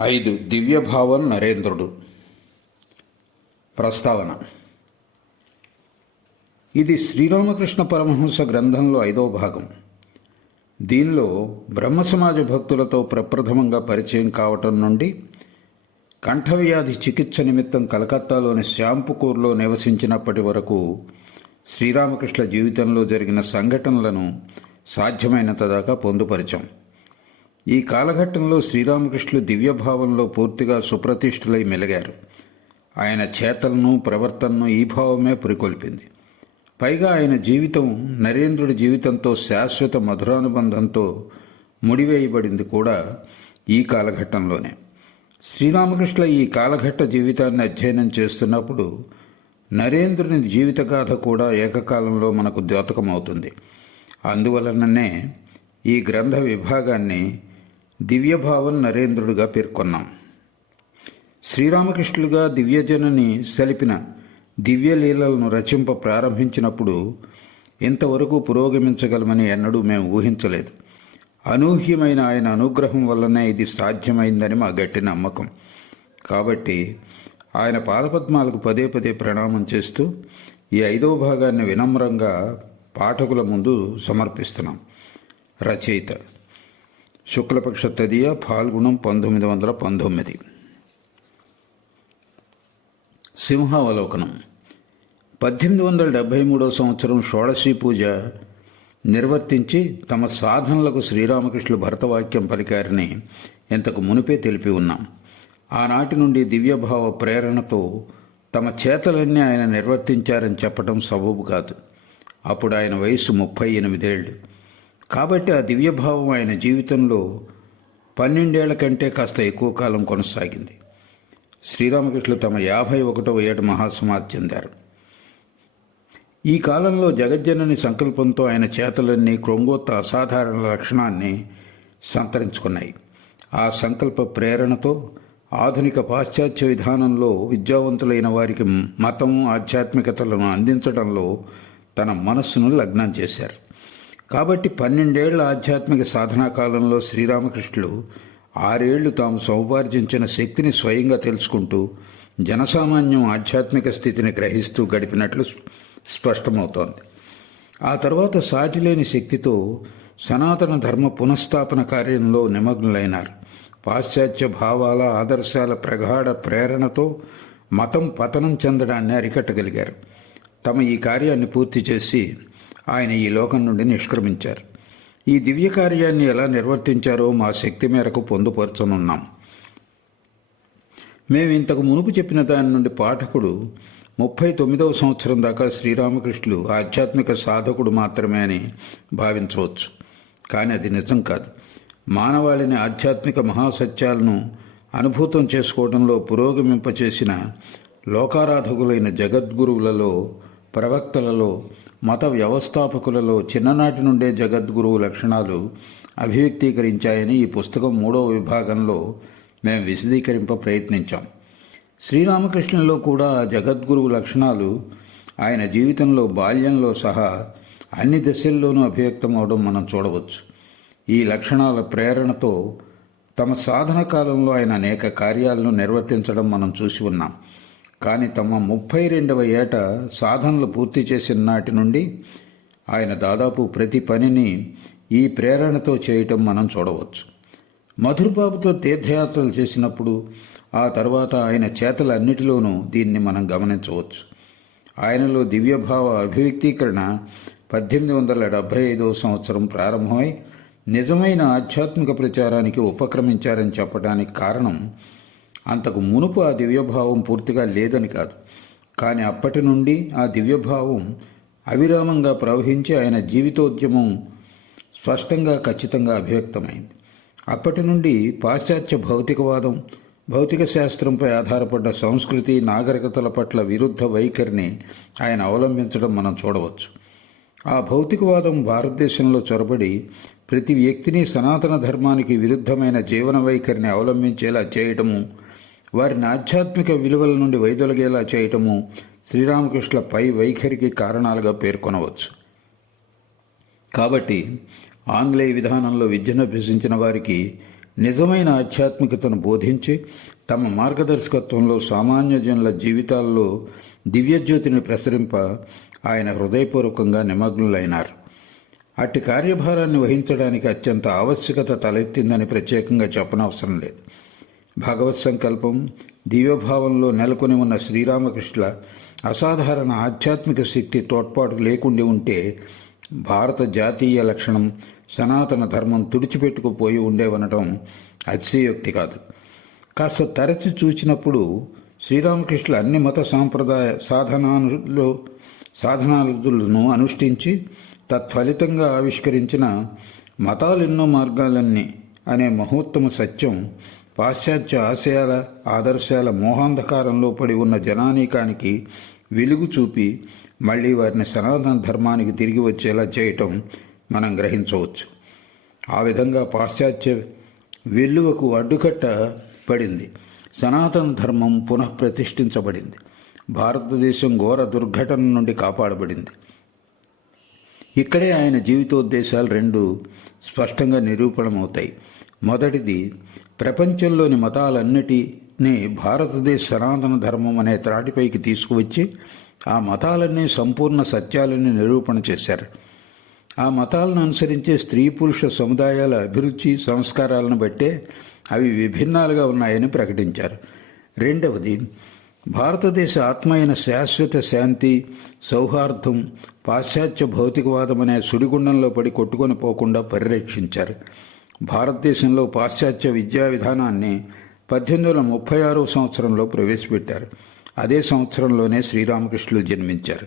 ఐదు దివ్యభావం నరేంద్రుడు. ప్రస్తావన. ఇది శ్రీరామకృష్ణ పరమహంస గ్రంథంలో ఐదవ భాగం. దీనిలో బ్రహ్మ సమాజ భక్తులతో ప్రప్రథమంగా పరిచయం కావటం నుండి కంఠవ్యాధి చికిత్స నిమిత్తం కలకత్తాలోని శ్యాంపుకూర్లో నివసించినప్పటి వరకు శ్రీరామకృష్ణ జీవితంలో జరిగిన సంఘటనలను సాధ్యమైనంత దాకా పొందుపరిచాం. ఈ కాలఘట్టంలో శ్రీరామకృష్ణులు దివ్యభావంలో పూర్తిగా సుప్రతిష్ఠులై మెలిగారు. ఆయన చేతలను ప్రవర్తనను ఈ భావమే పురికొల్పింది. పైగా ఆయన జీవితం నరేంద్రుడి జీవితంతో శాశ్వత మధురానుబంధంతో ముడివేయబడింది కూడా ఈ కాలఘట్టంలోనే. శ్రీరామకృష్ణ ఈ కాలఘట్ట జీవితాన్ని అధ్యయనం చేస్తున్నప్పుడు నరేంద్రుని జీవితగాథ కూడా ఏకకాలంలో మనకు ద్యోతకమవుతుంది. అందువలననే ఈ గ్రంథ విభాగాన్ని దివ్యభావం నరేంద్రుడిగా పేర్కొన్నాం. శ్రీరామకృష్ణులుగా దివ్యజనని సలిపిన దివ్యలీలలను రచింప ప్రారంభించినప్పుడు ఇంతవరకు పురోగమించగలమని ఎన్నడూ మేము ఊహించలేదు. అనూహ్యమైన ఆయన అనుగ్రహం వల్లనే ఇది సాధ్యమైందని మా గట్టి నమ్మకం. కాబట్టి ఆయన పాదపద్మాలకు పదే పదే ప్రణామం చేస్తూ ఈ ఐదవ భాగాన్ని వినమ్రంగా పాఠకుల ముందు సమర్పిస్తున్నాం. రచయిత శుక్లపక్ష తదియ ఫాల్గుణం పంతొమ్మిది వందల పంతొమ్మిది. సింహావలోకనం. పద్దెనిమిది వందల డెబ్భై మూడో సంవత్సరం షోడశీ పూజ నిర్వర్తించి తమ సాధనలకు శ్రీరామకృష్ణులు భరతవాక్యం పలికారని ఇంతకు మునిపే తెలిపి ఉన్నాం. ఆనాటి నుండి దివ్యభావ ప్రేరణతో తమ చేతలన్నీ ఆయన నిర్వర్తించారని చెప్పడం సబూబు కాదు. అప్పుడు ఆయన వయసు ముప్పై ఎనిమిదేళ్ళు. కాబట్టి ఆ దివ్యభావం ఆయన జీవితంలో పన్నెండేళ్ళ కంటే కాస్త ఎక్కువ కాలం కొనసాగింది. శ్రీరామకృష్ణులు తమ యాభై ఒకటవ ఏట మహాసమాధి చెందారు. ఈ కాలంలో జగజ్జనని సంకల్పంతో ఆయన చేతలన్నీ క్రొంగోత్త అసాధారణ లక్షణాన్ని సంతరించుకున్నాయి. ఆ సంకల్ప ప్రేరణతో ఆధునిక పాశ్చాత్య విధానంలో విద్యావంతులైన వారికి మతం ఆధ్యాత్మికతలను అందించడంలో తన మనస్సును లగ్నం చేశారు. కాబట్టి పన్నెండేళ్ళ ఆధ్యాత్మిక సాధనా కాలంలో శ్రీరామకృష్ణులు ఆరేళ్ళు తాము సముపార్జించిన శక్తిని స్వయంగా తెలుసుకుంటూ జనసామాన్యం ఆధ్యాత్మిక స్థితిని గ్రహిస్తూ గడిపినట్లు స్పష్టమవుతోంది. ఆ తర్వాత సాటిలేని శక్తితో సనాతన ధర్మ పునఃస్థాపన కార్యంలో నిమగ్నులైనారు. పాశ్చాత్య భావాల ఆదర్శాల ప్రగాఢ ప్రేరణతో మతం పతనం చెందడాన్ని అరికట్టగలిగారు. తమ ఈ కార్యాన్ని పూర్తి చేసి ఆయన ఈ లోకం నుండి నిష్క్రమించారు. ఈ దివ్య కార్యాన్ని ఎలా నిర్వర్తించారో మా శక్తి మేరకు పొందుపరచనున్నాం. మేము ఇంతకు మునుపు చెప్పిన దాని నుండి పాఠకుడు ముప్పై తొమ్మిదవ సంవత్సరం దాకా శ్రీరామకృష్ణులు ఆధ్యాత్మిక సాధకుడు మాత్రమే అని భావించవచ్చు. కానీ అది నిజం కాదు. మానవాళిని ఆధ్యాత్మిక మహాసత్యాలను అనుభూతం చేసుకోవడంలో పురోగమింపచేసిన లోకారాధకులైన జగద్గురువులలో ప్రవక్తలలో మత వ్యవస్థాపకులలో చిన్ననాటి నుండే జగద్గురువు లక్షణాలు అభివ్యక్తీకరించాయని ఈ పుస్తకం మూడవ విభాగంలో మేము విశదీకరింప ప్రయత్నించాం. శ్రీరామకృష్ణులో కూడా జగద్గురువు లక్షణాలు ఆయన జీవితంలో బాల్యంలో సహా అన్ని దశల్లోనూ అభివ్యక్తం అవడం మనం చూడవచ్చు. ఈ లక్షణాల ప్రేరణతో తమ సాధన కాలంలో ఆయన అనేక కార్యాలను నిర్వర్తించడం మనం చూసి ఉన్నాం. కానీ తమ ముప్పై రెండవ ఏట సాధనలు పూర్తి చేసిన నాటి నుండి ఆయన దాదాపు ప్రతి పనిని ఈ ప్రేరణతో చేయటం మనం చూడవచ్చు. మధురబాబుతో తీర్థయాత్రలు చేసినప్పుడు ఆ తర్వాత ఆయన చేతలన్నిటిలోనూ దీన్ని మనం గమనించవచ్చు. ఆయనలో దివ్యభావ అభివ్యక్తీకరణ పద్దెనిమిది వందల డెబ్భై ఐదవ సంవత్సరం ప్రారంభమై నిజమైన ఆధ్యాత్మిక ప్రచారానికి ఉపక్రమించారని చెప్పడానికి కారణం అంతకు మునుపు ఆ దివ్యభావం పూర్తిగా లేదని కాదు. కానీ అప్పటి నుండి ఆ దివ్యభావం అవిరామంగా ప్రవహించి ఆయన జీవితోద్యమం స్పష్టంగా ఖచ్చితంగా అభివ్యక్తమైంది. అప్పటి నుండి పాశ్చాత్య భౌతికవాదం భౌతిక శాస్త్రంపై ఆధారపడ్డ సంస్కృతి నాగరికతల పట్ల విరుద్ధ వైఖరిని ఆయన అవలంబించడం మనం చూడవచ్చు. ఆ భౌతికవాదం భారతదేశంలో చొరబడి ప్రతి వ్యక్తిని సనాతన ధర్మానికి విరుద్ధమైన జీవన వైఖరిని అవలంబించేలా చేయటము వారిని ఆధ్యాత్మిక విలువల నుండి వైదొలగేలా చేయటము శ్రీరామకృష్ణ పై వైఖరికి కారణాలుగా పేర్కొనవచ్చు. కాబట్టి ఆంగ్లేయ విధానంలో విద్యను అభ్యసించిన వారికి నిజమైన ఆధ్యాత్మికతను బోధించి తమ మార్గదర్శకత్వంలో సామాన్య జనుల జీవితాల్లో దివ్యజ్యోతిని ప్రసరింప ఆయన హృదయపూర్వకంగా నిమగ్నులైనారు. అట్టి కార్యభారాన్ని వహించడానికి అత్యంత ఆవశ్యకత తలెత్తిందని ప్రత్యేకంగా చెప్పనవసరం లేదు. భగవత్ సంకల్పం దివ్యభావంలో నెలకొని ఉన్న శ్రీరామకృష్ణుల అసాధారణ ఆధ్యాత్మిక శక్తి తోడ్పాటు లేకుండి ఉంటే భారత జాతీయ లక్షణం సనాతన ధర్మం తుడిచిపెట్టుకుపోయి ఉండేవనటం అతిశయోక్తి కాదు. కాస్త తరచి చూచినప్పుడు శ్రీరామకృష్ణుల అన్ని మత సాంప్రదాయ సాధనాలు సాధనాలను అనుష్ఠించి తత్ఫలితంగా ఆవిష్కరించిన మతాలెన్నో మార్గాలన్నీ అనే మహోత్తమ సత్యం పాశ్చాత్య ఆశయాల ఆదర్శాల మోహాంధకారంలో పడి ఉన్న జనానీకానికి వెలుగు చూపి మళ్ళీ వారిని సనాతన ధర్మానికి తిరిగి వచ్చేలా చేయటం మనం గ్రహించవచ్చు. ఆ విధంగా పాశ్చాత్య వెల్లువకు అడ్డుకట్ట పడింది. సనాతన ధర్మం పునఃప్రతిష్ఠించబడింది. భారతదేశం ఘోర దుర్ఘటన నుండి కాపాడబడింది. ఇక్కడే ఆయన జీవితోద్దేశాలు రెండు స్పష్టంగా నిరూపణమవుతాయి. మొదటిది ప్రపంచంలోని మతాలన్నిటినీ భారతదేశ సనాతన ధర్మం అనే త్రాటిపైకి తీసుకువచ్చి ఆ మతాలన్నీ సంపూర్ణ సత్యాలని నిరూపణ చేశారు. ఆ మతాలను అనుసరించే స్త్రీ పురుష సముదాయాల అభిరుచి సంస్కారాలను బట్టే అవి విభిన్నాలుగా ఉన్నాయని ప్రకటించారు. రెండవది భారతదేశ ఆత్మ అయిన శాశ్వత శాంతి సౌహార్దం పాశ్చాత్య భౌతికవాదం అనే సుడిగుండంలో పడి కొట్టుకొని పోకుండా పరిరక్షించారు. భారతదేశంలో పాశ్చాత్య విద్యా విధానాన్ని పద్దెనిమిది వందల ముప్పై ఆరో సంవత్సరంలో ప్రవేశపెట్టారు. అదే సంవత్సరంలోనే శ్రీరామకృష్ణులు జన్మించారు.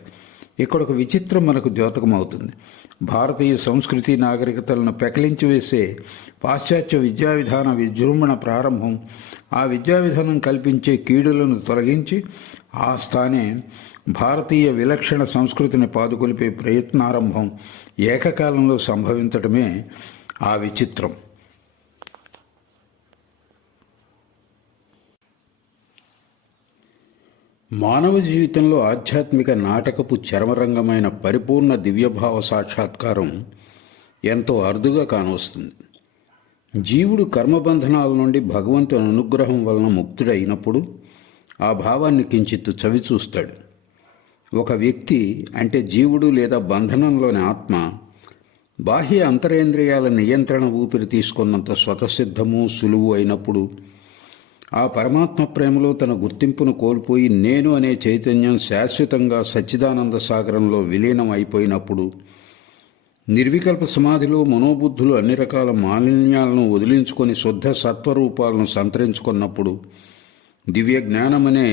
ఇక్కడ ఒక విచిత్రం మనకు ద్యోతకమవుతుంది. భారతీయ సంస్కృతి నాగరికతలను పెకలించి వేసే పాశ్చాత్య విద్యా విధాన విజృంభణ ప్రారంభం ఆ విద్యా విధానం కల్పించే కీడులను తొలగించి ఆ స్థానే భారతీయ విలక్షణ సంస్కృతిని పాదుకొలిపే ప్రయత్నారంభం ఏకకాలంలో సంభవించటమే ఆ విచిత్రం. మానవ జీవితంలో ఆధ్యాత్మిక నాటకపు చరమరంగమైన పరిపూర్ణ దివ్యభావ సాక్షాత్కారం ఎంతో అరుదుగా కానొస్తుంది. జీవుడు కర్మబంధనాల నుండి భగవంతుని అనుగ్రహం వలన ముక్తుడైనప్పుడు ఆ భావాన్ని కించిత్తు చవి చూస్తాడు ఒక వ్యక్తి అంటే జీవుడు లేదా బంధనంలోని ఆత్మ బాహ్య అంతరేంద్రియాల నియంత్రణ ఊపిరి తీసుకున్నంత స్వతసిద్ధము సులువు అయినప్పుడు ఆ పరమాత్మ ప్రేమలో తన గుర్తింపును కోల్పోయి నేను అనే చైతన్యం శాశ్వతంగా సచ్చిదానంద సాగరంలో విలీనం అయిపోయినప్పుడు నిర్వికల్ప సమాధిలో మనోబుద్ధులు అన్ని రకాల మాలిన్యాలను వదిలించుకొని శుద్ధ సత్వరూపాలను సంతరించుకున్నప్పుడు దివ్య జ్ఞానమనే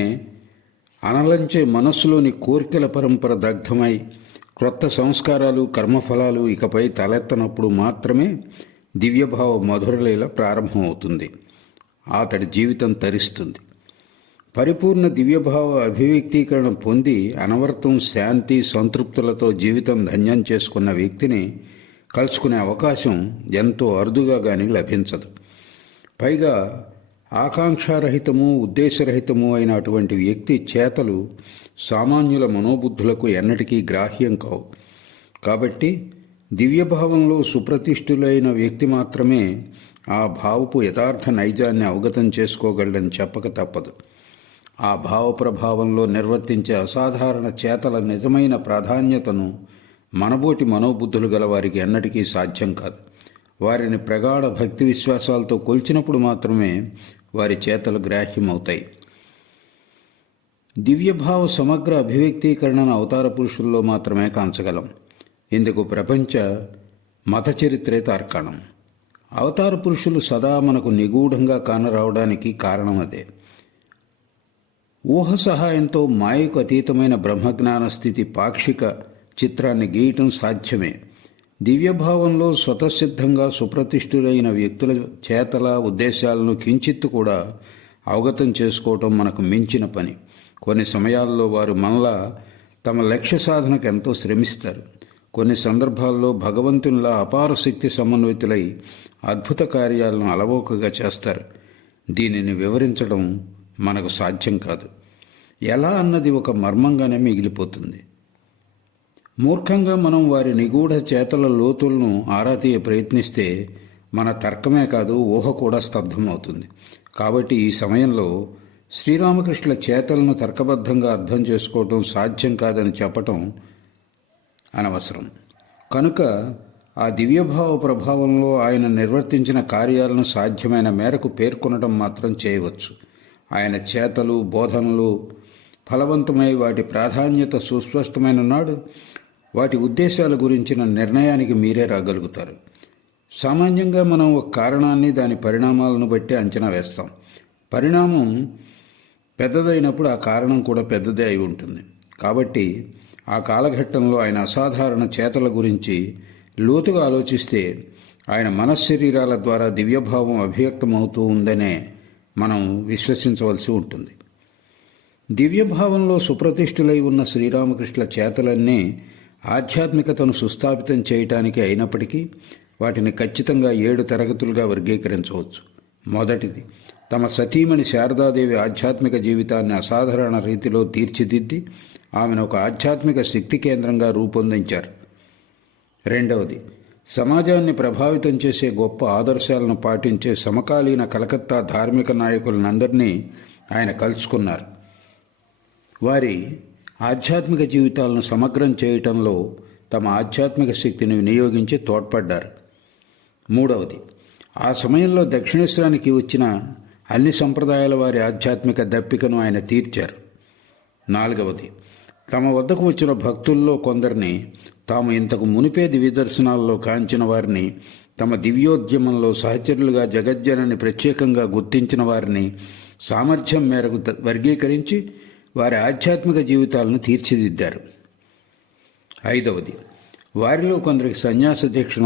అనలంచే మనస్సులోని కోరికల పరంపర దగ్ధమై క్రొత్త సంస్కారాలు కర్మఫలాలు ఇకపై తలెత్తనప్పుడు మాత్రమే దివ్యభావ మధురలీల ప్రారంభమవుతుంది. అతడి జీవితం తరిస్తుంది. పరిపూర్ణ దివ్యభావ అభివ్యక్తీకరణ పొంది అనవర్తం శాంతి సంతృప్తులతో జీవితం ధన్యం చేసుకున్న వ్యక్తిని కలుసుకునే అవకాశం ఎంతో అరుదుగా కానీ లభించదు. పైగా ఆకాంక్షారహితము ఉద్దేశరహితము అయిన అటువంటి వ్యక్తి చేతలు సామాన్యుల మనోబుద్ధులకు ఎన్నటికీ గ్రాహ్యం కావు. కాబట్టి దివ్యభావంలో సుప్రతిష్ఠులైన వ్యక్తి మాత్రమే ఆ భావపు యథార్థ నైజాన్ని అవగతం చేసుకోగలడని చెప్పక తప్పదు. ఆ భావ ప్రభావంలో నిర్వర్తించే అసాధారణ చేతల నిజమైన ప్రాధాన్యతను మనబోటి మనోబుద్ధులు గల వారికి ఎన్నటికీ సాధ్యం కాదు. వారిని ప్రగాఢ భక్తి విశ్వాసాలతో కొల్చినప్పుడు మాత్రమే వారి చేతలు గ్రాహ్యమవుతాయి. దివ్యభావ సమగ్ర అభివ్యక్తీకరణను అవతార పురుషుల్లో మాత్రమే కాంచగలం. ఇందుకు ప్రపంచ మత చరిత్రే తార్కాణం అవతార పురుషులు సదా మనకు నిగూఢంగా కానరావడానికి కారణం అదే. ఊహ సహాయంతో మాయకు అతీతమైన బ్రహ్మజ్ఞాన స్థితి పాక్షిక చిత్రాన్ని గీయటం సాధ్యమే. దివ్యభావంలో స్వతసిద్ధంగా సుప్రతిష్ఠులైన వ్యక్తుల చేతల ఉద్దేశాలను కించిత్తు కూడా అవగతం చేసుకోవటం మనకు మించిన పని. కొన్ని సమయాల్లో వారు మనలా తమ లక్ష్య సాధనకు ఎంతో శ్రమిస్తారు. కొన్ని సందర్భాల్లో భగవంతునిలా అపార శక్తి సమన్వితులై అద్భుత కార్యాలను అలవోకగా చేస్తారు. దీనిని వివరించడం మనకు సాధ్యం కాదు. ఎలా అన్నది ఒక మర్మంగానే మిగిలిపోతుంది. మూర్ఖంగా మనం వారి నిగూఢ చేతల లోతులను ఆరాతీయ ప్రయత్నిస్తే మన తర్కమే కాదు ఊహ కూడా స్తబ్దమవుతుంది కాబట్టి ఈ సమయంలో శ్రీరామకృష్ణుల చేతలను తర్కబద్ధంగా అర్థం చేసుకోవటం సాధ్యం కాదని చెప్పటం అనవసరం. కనుక ఆ దివ్యభావ ప్రభావంలో ఆయన నిర్వర్తించిన కార్యాలను సాధ్యమైన మేరకు పేర్కొనడం మాత్రం చేయవచ్చు. ఆయన చేతలు బోధనలు ఫలవంతమై వాటి ప్రాధాన్యత సుస్పష్టమైన నాడు వాటి ఉద్దేశాల గురించిన నిర్ణయానికి మీరే రాగలుగుతారు. సామాన్యంగా మనం ఒక కారణాన్ని దాని పరిణామాలను బట్టి అంచనా వేస్తాం. పరిణామం పెద్దదైనప్పుడు ఆ కారణం కూడా పెద్దదే అయి ఉంటుంది. కాబట్టి ఆ కాలఘట్టంలో ఆయన అసాధారణ చేతల గురించి లోతుగా ఆలోచిస్తే ఆయన మనశ్శరీరాల ద్వారా దివ్యభావం అభివ్యక్తమవుతూ ఉందనే మనం విశ్వసించవలసి ఉంటుంది. దివ్యభావంలో సుప్రతిష్ఠులై ఉన్న శ్రీరామకృష్ణుల చేతలన్నీ ఆధ్యాత్మికతను సుస్థాపితం చేయటానికి అయినప్పటికీ వాటిని ఖచ్చితంగా ఏడు తరగతులుగా వర్గీకరించవచ్చు. మొదటిది తమ సతీమణి శారదాదేవి ఆధ్యాత్మిక జీవితాన్ని అసాధారణ రీతిలో తీర్చిదిద్ది ఆమెను ఒక ఆధ్యాత్మిక శక్తి కేంద్రంగా రూపొందించారు. రెండవది సమాజాన్ని ప్రభావితం చేసే గొప్ప ఆదర్శాలను పాటించే సమకాలీన కలకత్తా ధార్మిక నాయకులనందరినీ ఆయన కలుసుకున్నారు. వారి ఆధ్యాత్మిక జీవితాలను సమగ్రం చేయటంలో తమ ఆధ్యాత్మిక శక్తిని వినియోగించి తోడ్పడ్డారు. మూడవది ఆ సమయంలో దక్షిణేశ్వరానికి వచ్చిన అన్ని సంప్రదాయాల వారి ఆధ్యాత్మిక దప్పికను ఆయన తీర్చారు. నాలుగవది తమ వద్దకు వచ్చిన భక్తుల్లో కొందరిని తాము ఇంతకు మునిపే దివ్యదర్శనాల్లో కాంచిన వారిని తమ దివ్యోద్యమంలో సహచరులుగా జగజ్జనని ప్రత్యేకంగా గుర్తించిన వారిని సామర్థ్యం మేరకు ద- వర్గీకరించి వారి ఆధ్యాత్మిక జీవితాలను తీర్చిదిద్దారు. ఐదవది వారిలో కొందరికి సన్యాస దీక్ష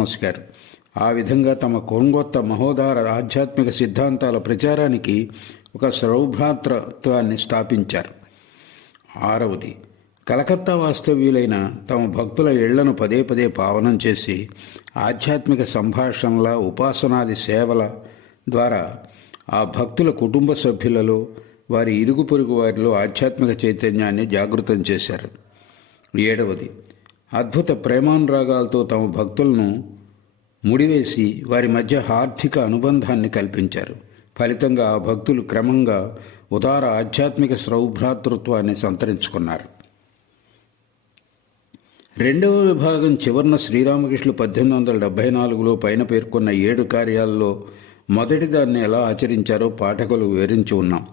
ఆ విధంగా తమ కొంగొత్త మహోదార ఆధ్యాత్మిక సిద్ధాంతాల ప్రచారానికి ఒక సౌభ్రాతృత్వాన్ని స్థాపించారు. ఆరవది కలకత్తా వాస్తవ్యులైన తమ భక్తుల ఇళ్ళను పదే పదే పావనం చేసి ఆధ్యాత్మిక సంభాషణల ఉపాసనాది సేవల ద్వారా ఆ భక్తుల కుటుంబ సభ్యులలో వారి ఇరుగు పొరుగు వారిలో ఆధ్యాత్మిక చైతన్యాన్ని జాగృతం చేశారు. ఏడవది అద్భుత ప్రేమానురాగాలతో తమ భక్తులను ముడివేసి వారి మధ్య ఆర్థిక అనుబంధాన్ని కల్పించారు. ఫలితంగా ఆ భక్తులు క్రమంగా ఉదార ఆధ్యాత్మిక సౌభ్రాతృత్వాన్ని సంతరించుకున్నారు. రెండవ విభాగం చివరన శ్రీరామకృష్ణులు పద్దెనిమిది వందల డెబ్బై నాలుగులో పైన పేర్కొన్న ఏడు కార్యాల్లో మొదటి దాన్ని ఎలా ఆచరించారో పాఠకులు వివరించి ఉన్నాం.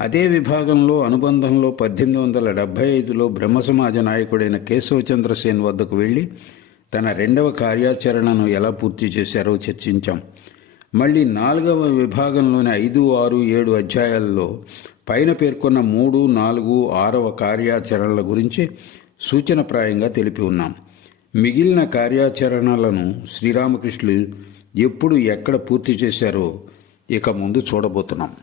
అదే విభాగంలో అనుబంధంలో పద్దెనిమిది వందల డెబ్బై ఐదులో బ్రహ్మ సమాజ నాయకుడైన కేశవచంద్రసేన్ వద్దకు వెళ్ళి తన రెండవ కార్యాచరణను ఎలా పూర్తి చేశారో చర్చించాం. మళ్ళీ నాలుగవ విభాగంలోని ఐదు ఆరు ఏడు అధ్యాయాల్లో పైన పేర్కొన్న మూడు నాలుగు ఆరవ కార్యాచరణల గురించి సూచనప్రాయంగా తెలిపి ఉన్నాం. మిగిలిన కార్యాచరణలను శ్రీరామకృష్ణులు ఎప్పుడు ఎక్కడ పూర్తి చేశారో ఇక ముందు చూడబోతున్నాం.